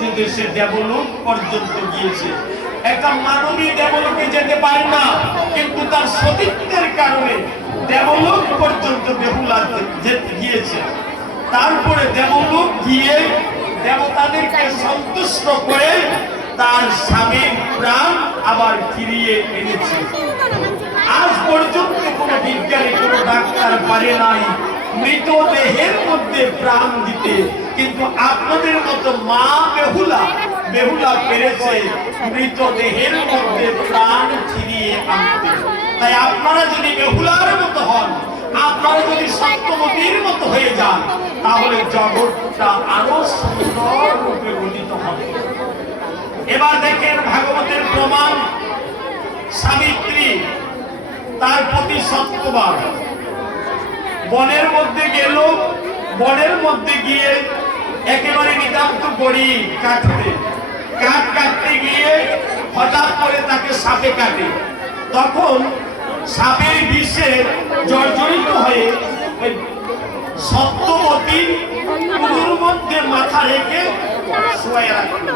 যেতে সে দেবলোক পর্যন্ত গিয়েছে, একটা মানবী দেবলোকে যেতে পারে না, কিন্তু তার সতীত্বের কারণে দেবলোক পর্যন্ত বেহুলা গিয়েছে। তারপরে দেবলোক গিয়ে দেবতাদেরকে সন্তুষ্ট করে তার স্বামীর প্রাণ আবার ফিরিয়ে এনেছে। আজ পর্যন্ত কোনো বিজ্ঞানী, কোনো ডাক্তার পারে নাই। মৃতদেহের মধ্যে প্রাণ দিতে, কিন্তু আপনাদের মতো মা বেহুলা বেহুলা পেরেছে মৃতদেহের মধ্যে প্রাণ ফিরিয়ে আনতে। তাই আপনারা যদি বেহুলার মতো হন, আপনারা যদি সত্যবতীর মতো হয়ে যান, তাহলে জগৎটা আরও সুন্দর রূপে গঠিত হবে। এবার দেখেন ভাগবতের প্রমাণ, সাবিত্রী, তার প্রতি সত্যবান। বনের মধ্যে গেল, বনের মধ্যে গিয়ে একেবারে নিতান্ত করি কাটতে কাঠ কাটতে গিয়ে হঠাৎ করে তাকে সাপে কাটে। তখন সাপের বিষে জর্জরিত হয়ে সত্যবতী কুলোর মধ্যে মাথা রেখে শুয়ে রাখল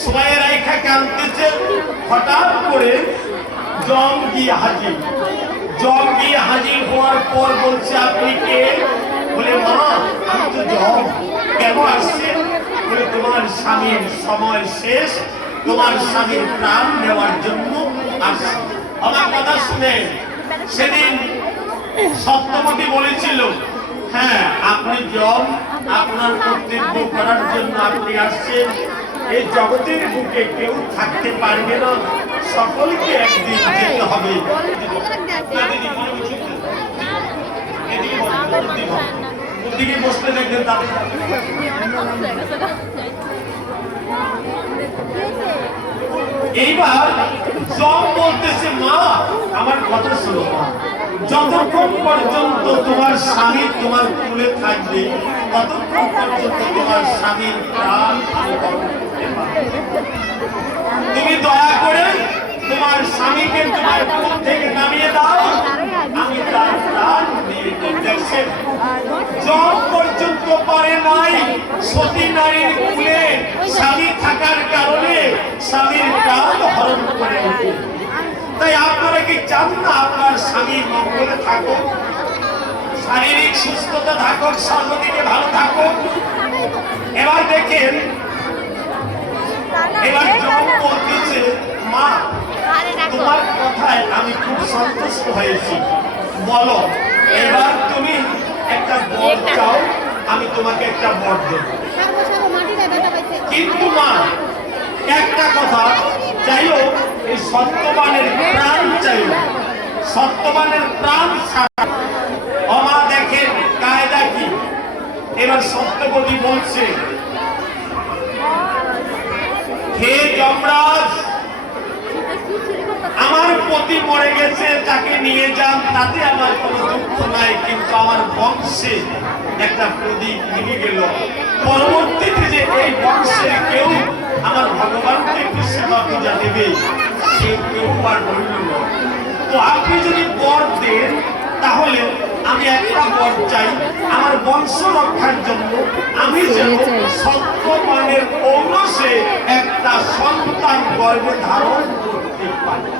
শুয়ে রেখা কাঁদতেছে, হঠাৎ করে জম গিয়ে হাজির। জম গিয়ে হাজির হওয়ার পর বলছে, আপনি কে? বলে, মা, আমি তো জম কেন আসছেন? বলে, তোমার স্বামীর সময় শেষ। তোমার স্বামীর প্রাণ নেওয়ার জন্য আসছে। আমার কথা শুনে সেদিন সত্যবতী বলেছিল হ্যাঁ আপনি জম আপনার কর্তব্য করার জন্য আপনি আসছেন। এই জগতের বুকে কেউ থাকতে পারবে না। সকলকে একদিন যেতে হবে এদিকে বসুন, এদিকে বসুন। ওদিকে বসতে দেখবেন তাদের। এইবার জম বলতেছে, মা, আমার কথা শোনো, মা। যতক্ষণ পর্যন্ত তোমার স্বামী তোমার কুলে থাকবে, ততক্ষণ পর্যন্ত তোমার স্বামীর প্রাণ। তুমি দয়া করে তোমার স্বামীকে তোমার কুল থেকে নামিয়ে দাও। আমি তার প্রাণ দিয়ে দেব। পর্যন্ত পারে নাই। সতী নারীর কুলে স্বামী থাকার কারণে স্বামীর প্রাণ হরণ করে ওঠে। তাই আপনারা কি চান না আপনার স্বামী মঙ্গলে থাকুক? শারীরিক সুস্থতা থাকুক সর্বদিকে ভালো থাকুক। এবার দেখেন, এবার জম বলতেছে, মা, তোমার কথায় আমি খুব সন্তুষ্ট হয়েছি। বলো এবার তুমি একটা বর চাও আমি তোমাকে একটা বর দেব। কিন্তু মা একটা কথা চাই হোক এই সত্যবানের প্রাণ চাই সত্যবানের প্রাণ অমা দেখেন কায়দা কি। এবার সত্যবতী বলছে হে যমরাজ আমার পতি মরে গেছে তাকে নিয়ে যান তাতে আমার কোনো দুঃখ নাই কিন্তু আমার বংশে একটা প্রদীপ নিয়ে গেল। পরবর্তীতে যে এই বংশের কেউ আমার ভগবানকে একটু সেবা পূজা দেবে সে কেউ আর রইল না। তো আপনি যদি বর দেন তাহলে আমি একটা বর চাই। আমার বংশ রক্ষার জন্য আমি যেন সত্যমানের ঔরসে একটা সন্তান গর্ভে ধারণ করতে পারি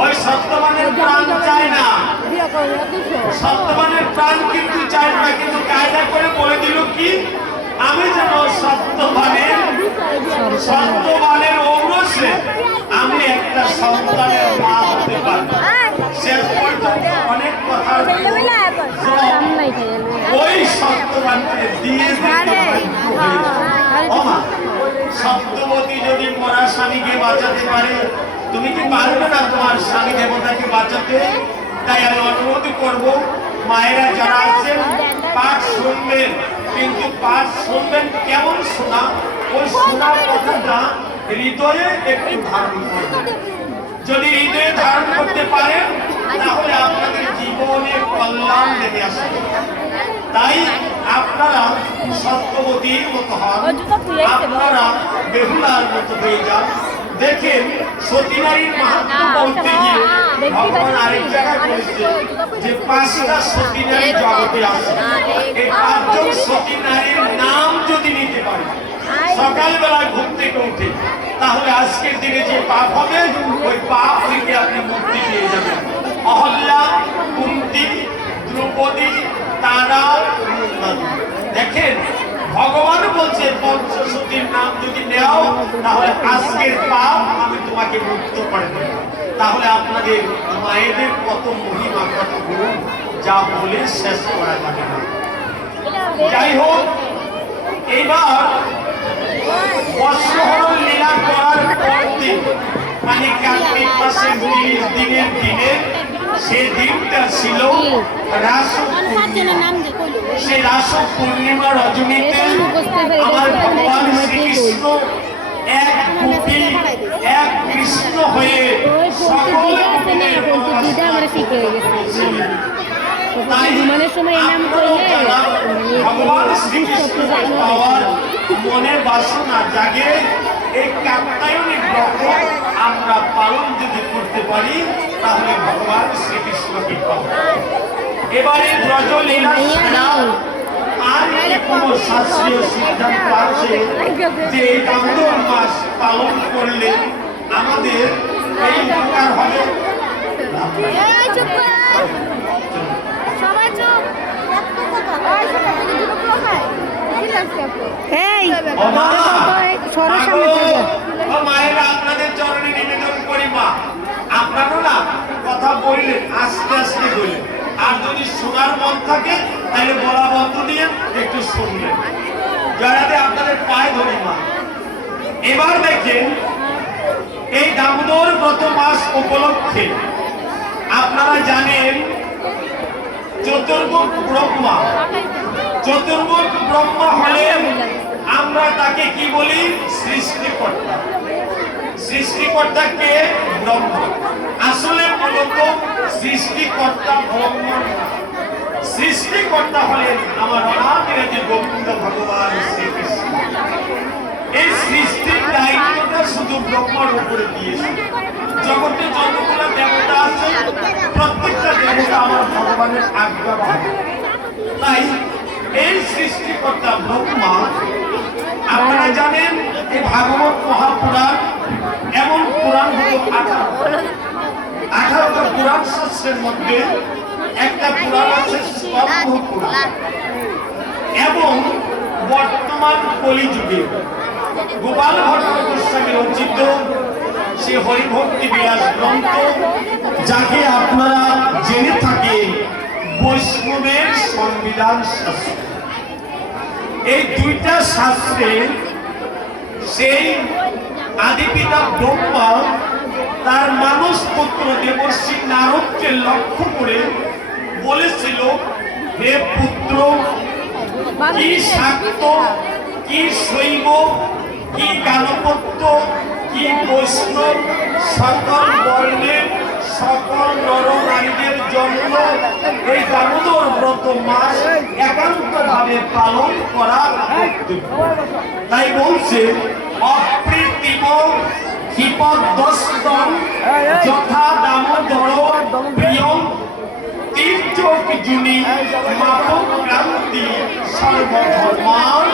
ওই সত্যবানের প্রাণ চায় না সত্যবানের প্রাণ কিন্তু চায় না কিন্তু কায়দা করে বলে দিল কি? আমি যেন সত্যবানের সত্যবানের ঔরসে আমি একটা সন্তানের মা হতে পারি। শেষ পর্যন্ত অনেক কথা ওই সত্যবানকে দিয়ে দিতে বাধ্য হয়েছে। ওমা, সত্যবতী যদি মরা স্বামীকে বাঁচাতে পারে তুমি কি পারবে না তোমার স্বামী দেবতাকে বাঁচাতে? তাই আমি অনুরোধ করব, মায়েরা যারা আছেন, পাঠ শুনবেন। কিন্তু পাঠ শুনবেন কেমন শোনা? ওই শোনার কথাটা হৃদয়ে একটু ধারণ করবেন। যদি হৃদয়ে ধারণ করতে পারেন, তাহলে আপনাদের জীবনে কল্যাণ নেমে আসবে। তাই আপনারা সত্যবতীর মতো হন। আপনারা বেহুলার মতো হয়ে যান। দেখেন সতী নারীর মাহাত্ম বলতে গিয়ে ভগবান আরেক জায়গায় বলেছে যে পাঁচটা সতী নারী জগতে আছে। এই পাঁচজন সতী নারীর নাম যদি নিতে পারি সকালবেলায় ঘুম থেকে উঠে তাহলে আজকের দিনে যে পাপ হবে ওই পাপ থেকে আপনি মুক্তি পেয়ে যাবেন। অহল্যা কুন্তি দ্রৌপদী তারা দেখেন ভগবান বলছে পঞ্চশতীর নাম যদি নেও, তাহলে আজকের পাপ আমি তোমাকে মুক্ত করে দেব। তাহলে আপনাদের মায়েদের কত মহিমা, কত গুণ, যা বলে শেষ করা যাবে না। যাই হোক, এইবার বস্ত্রহরণ লীলা করার পর দিন মানে কার্তিক তিরিশ দিনের দিনে সে দিনটা ছিল সেই রাস পূর্ণিমা রজনীতে আমার ভগবান শ্রীকৃষ্ণ এক কোটি এক কৃষ্ণ হয়ে সকল ঘুমানোর সময় এই নাম আপনারাও করলে ভগবান শ্রীকৃষ্ণকে পাওয়ার মনে বাসনা জাগে। এই কাত্তায়নী ব্রত আমরা পালন যদি করতে পারি তাহলে ভগবান শ্রীকৃষ্ণকে পাবো। এবারে ব্রজলীলা ছাড়া আর কোনো শাস্ত্রীয় সিদ্ধান্ত আছে যে এই দামোদর মাস পালন করলে আমাদের এই উপকার হবে? এই সবাই চুপ এই ও মা! সরো সামনে মাগো! থেকে ও মায়েরা আপনাদের চরণে নিবেদন করি মা আপনারও না কথা বললেন আস্তে আস্তে বললেন আর যদি শোনার মন থাকে, তাহলে বলা বন্ধ দিয়ে একটু শুনলেন জয়াতে আপনাদের পায়ে ধরি মা এবার দেখেন, এই দামোদর গত মাস উপলক্ষে আপনারা জানেন চতুর্মুখ ব্রহ্মা। চতুর্মুখ ব্রহ্মা হলেন আমরা তাকে কি বলি? সৃষ্টিকর্তা। সৃষ্টিকর্তা কে ব্রহ্ম আসলে মূলত সৃষ্টিকর্তা ব্রহ্ম সৃষ্টিকর্তা হলেন আমার অনাদিরে যে গোবিন্দ ভগবান শ্রীকৃষ্ণ। এই সৃষ্টির দায়িত্বটা শুধু ব্রহ্মার উপরে দিয়েছে। জগতে যতগুলো দেবতা আছে, প্রত্যেকটা দেবতা আমার ভগবানের আজ্ঞা তাই এই সৃষ্টিকর্তা ব্রহ্মা, আপনারা জানেন এই ভাগবত মহাপুরাণ এমন পুরাণ হলো আঠারো আঠারোটা পুরাণ শাস্ত্রের মধ্যে একটা পুরাণ আছে এবং বর্তমান কলিযুগে গোপাল ভট্ট গোস্বামী রচিত সে হরিভক্তি বিরাজ গ্রন্থ যাকে আপনারা জেনে থাকেন, বৈষ্ণবের সংবিধান শাস্ত্র। এই দুইটা শাস্ত্রে সেই আদিপিতা ব্রহ্মা তার মানস পুত্র দেবর্ষী নারদকে লক্ষ্য করে বলেছিল হে পুত্র কি শাক্ত কি শৈব কি গানপত্য কি বৈষ্ণব সকল বর্ণের সকল নর নারীদের জন্য এই দামোদর ব্রত মাস একান্ত ভাবে পালন করা। তাই বলছে অপ্রীতিম হিপদস্তম যথা দামোদর প্রিয়ম তীর্থক জুনি মাপক ক্রান্তি সর্বধর্মান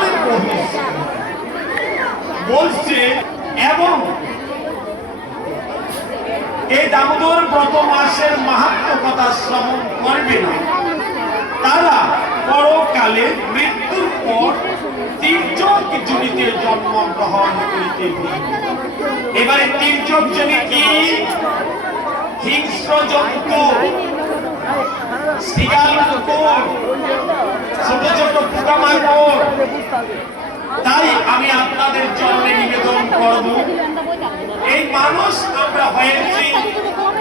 বলছে এবং এই দামোদর ব্রত মাসের মাহাত্ম কথা শ্রবণ করবে না। তারা পরকালে মৃত্যুর পর তির্যক জনিতে জন্মগ্রহণ করিতে হইবে। এবারে তির্যক জনি কি? হিংস্র জন্তু কুকুর ছোট ছোট পোকামাকড়। তাই আমি আপনাদের চরণে নিবেদন করব, এই মানুষ আমরা হয়েছি,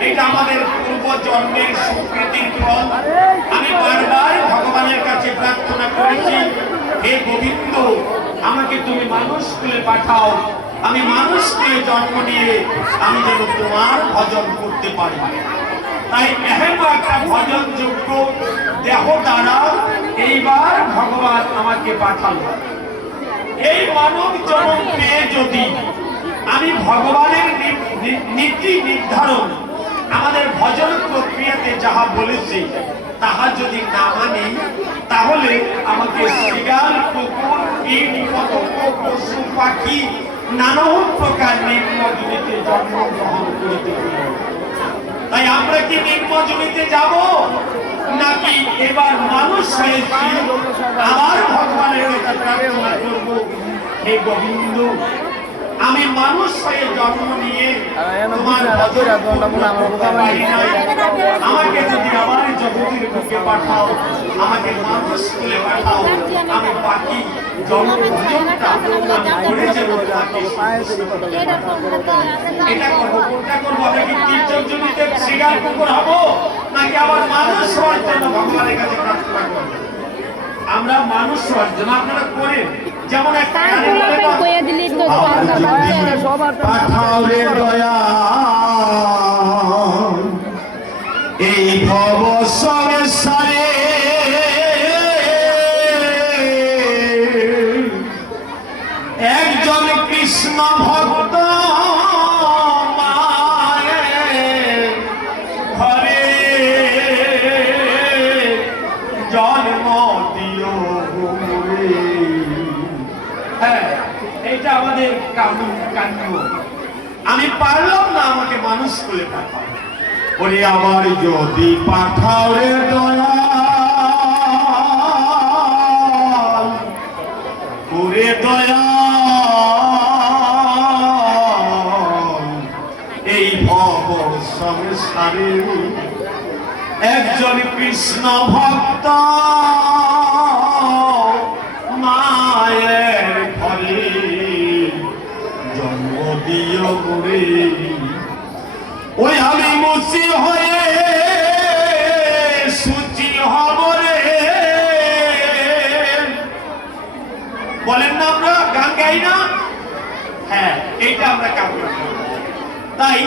এটা আমাদের পূর্ব জন্মের সুকৃতির ফল আমি বারবার ভগবানের কাছে প্রার্থনা করেছি হে গোবিন্দ আমাকে তুমি মানুষ কুলে পাঠাও। আমি মানুষ কুলে জন্ম নিয়ে আমি যেন তোমার ভজন করতে পারি। তাই এহেন একটা ভজন যোগ্য দেহ দ্বারা এইবার ভগবান আমাকে পাঠালো। এই মানব জন্ম পেয়ে যদি আমি ভগবানের নীতি নির্ধারণ আমাদের ভজন প্রক্রিয়াতে যাহা বলেছে, তাহা যদি না মানি, তাহলে আমাকে শিগাল কুকুর কীট পশু, পাখি নানা প্রকার নিম্নজনীতে জন্মগ্রহণ করিতে। তাই আমরা কি নিম্নজনীতে যাব, নাকি এবার মানুষ হয়েছি আবার ভগবানের কাছে প্রার্থনা করব, হে গোবিন্দ আমি মানুষ হয়ে জন্ম নিয়ে তোমার। আমাকে যদি আবার জগতের বুকে পাঠাও আমাকে মানুষ স্কুলে পাঠাও আমি বাকি জন্মভজনটা করে যাব এটা করব কোনটা করব? আমরা কি কীর্তন জমিতে শিকার কুকুর হব? নাকি আবার মানুষ হওয়ার জন্য ভগবানের কাছে প্রার্থনা করব? আমরা মানুষ হওয়ার জন্য আপনারা করেন। পাঠাও রে দয়া। এই ভব সংসারে আমি পারলাম না আমাকে মানুষ করে পাঠাও। আবার যদি পাঠাও রে দয়া দয়া এই ভব সংসারে একজন কৃষ্ণ ভক্ত তাই